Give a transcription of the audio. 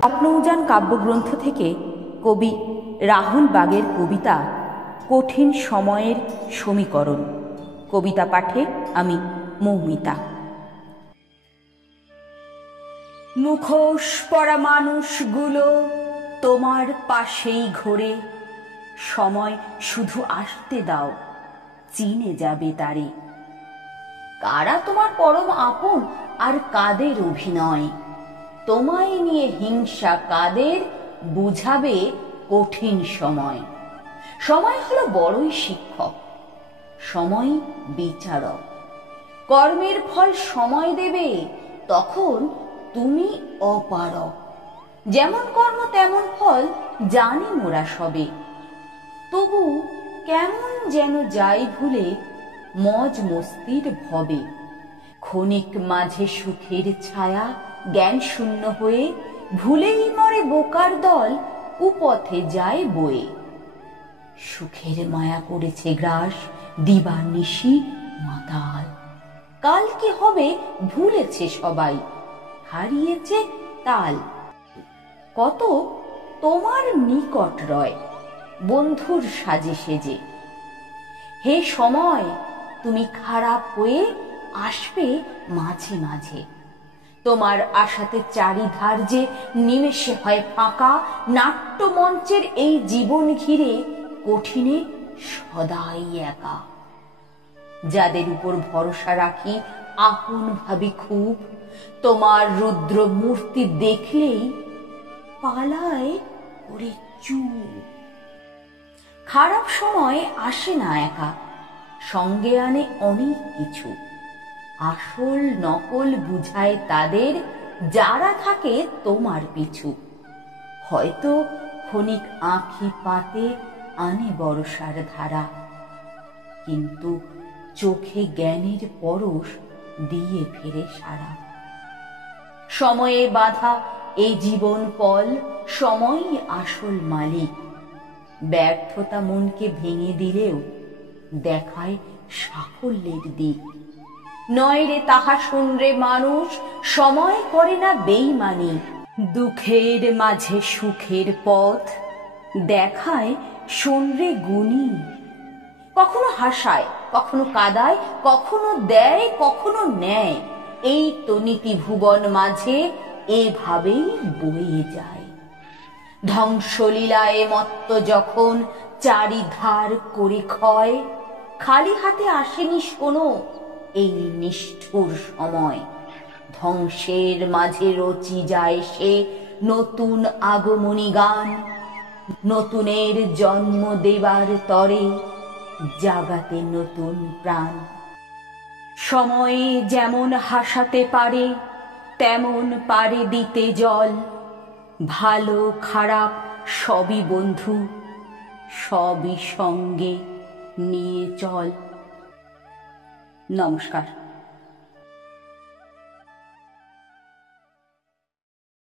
স্বপ্নউজান কাব্যগ্রন্থ থেকে কবি রাহুল বাগের কবিতা কঠিন সময়ের সমীকরণ। কবিতা পাঠে আমি মৌমিতা। মুখোশ পরা মানুষগুলো তোমার পাশেই ঘোরে, সময় শুধু আসতে দাও, চিনে যাবে তারে। কারা তোমার পরম আপন আর কাদের অভিনয়, তোমায় নিয়ে হিংসা কাদের, বুঝাবে কঠিন সময়। সময় হলো বড়ই শিক্ষক, সময় বিচারক। কর্মের ফল সময় দেবে, তখন তুমি অপারক। যেমন কর্ম তেমন ফল, জানি মোরা সবে। তবু কেমন যেন যাই ভুলে মজ মস্তির ভবে। ক্ষণিক মাঝে সুখের ছায়া জ্ঞান শূন্য হয়ে, ভুলেই মরে বোকার দল কুপথে যায় বয়ে। সুখের মায়া করেছে গ্রাস দিবানিশি মাতাল, কাল কি হবে ভুলেছে সবাই, হারিয়েছে তাল। কত তোমার নিকট রয় বন্ধুর সাজে সেজে, হে সময় তুমি খারাপ হয়ে আসবে মাঝে মাঝে। তোমার আশাতে চারিধার যে নিমেষে হয় ফাঁকা, নাট্যমঞ্চের এই জীবন ঘিরে কঠিনে সদাই একা। যাদের উপর ভরসা রাখি আপন ভাবি খুব, তোমার রুদ্র মূর্তি দেখলেই পালায় ওরে চুপ। খারাপ সময় আসে না একা, সঙ্গে আনে অনেক কিছু। আসল নকল বুঝায় তাদের, যারা থাকে তোমার পিছু। হয়তো ক্ষণিক আঁখি পাতে আনে বর্ষার ধারা, কিন্তু চোখে জ্ঞানের পরশ দিয়ে ফেরে সারা। সময়ে বাধা এই জীবন পল, সময়ই আসল মালিক। ব্যর্থতা মনকে ভেঙে দিলেও দেখায় সাফল্যের দিক। নয় রে তাহা শুনরে মানুষ, সময় করে না বেইমানি। দুঃখের মাঝে সুখের পথ দেখায় শোনরে গুণী। কখনো হাসায়, কখনো কাদায়, কখনো দেয়, কখনো নেয়। এই তো নীতি ভুবন মাঝে এভাবেই বয়ে যায়। ধ্বংসলীলায় মত্ত যখন চারিধার করে ক্ষয়, খালি হাতে আসেনি শোনো এই নিষ্ঠুর সময়। ধ্বংসের মাঝে রচি যায় সে নতুন আগমনী গান, নতুনের জন্ম দেবার তরে জাগাতে নতুন প্রাণ। সময়ে যেমন হাসাতে পারে, তেমন পারে দিতে জল। ভালো খারাপ সবই বন্ধু, সবই সঙ্গে নিয়ে চল। নমস্কার।